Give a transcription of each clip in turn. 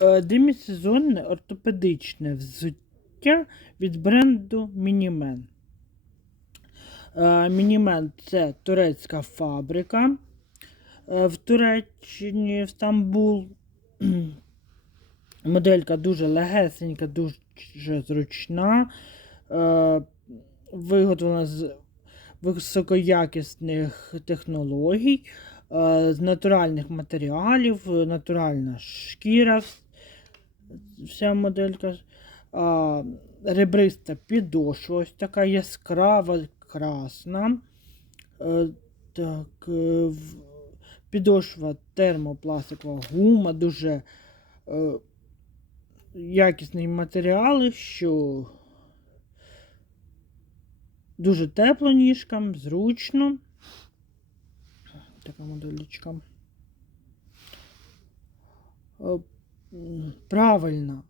Е, Демісезонне ортопедичне взуття від бренду Мінімен. Е, Мінімен це турецька фабрика е, в Туреччині, в Стамбул. Моделька дуже легесенька, дуже зручна. Виготовлена з високоякісних технологій, з натуральних матеріалів, натуральна шкіра. Вс- Вся моделька. А, Ребриста підошва, ось така яскрава, красна. Е, Так, е, підошва термопластикова гума, дуже е, якісні матеріали, що дуже тепло ніжкам, зручно. Така моделька. Правильно,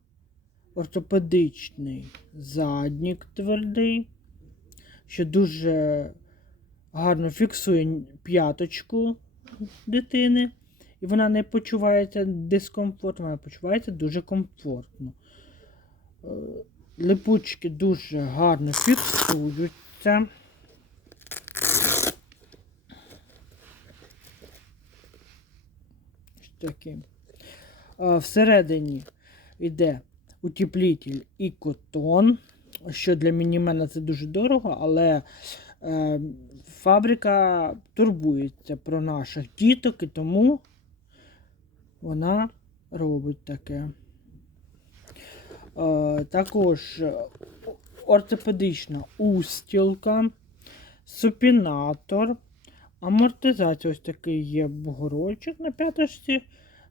ортопедичний заднік твердий, що дуже гарно фіксує п'яточку дитини. І вона не почувається дискомфортно, вона почувається дуже комфортно. Е, Липучки дуже гарно фіксуються. Ось такі. А, Всередині йде утеплитель і котон, що для мінімена це дуже дорого, але е, фабрика турбується про наших діток і тому вона робить таке. Е, також е, ортопедична устілка, супінатор, амортизація. Ось такий є бугорочок на п'яточці,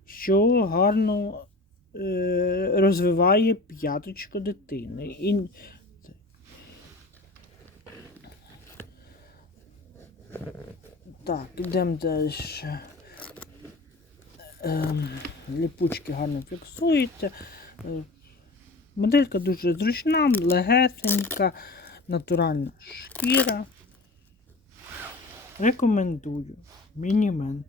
що гарно е, розвиває п'яточку дитини. І... Так, йдемо далі. Ем, ліпучки гарно фіксуються. Е, Моделька дуже зручна, легесенька, натуральна шкіра. Рекомендую. Мінімен.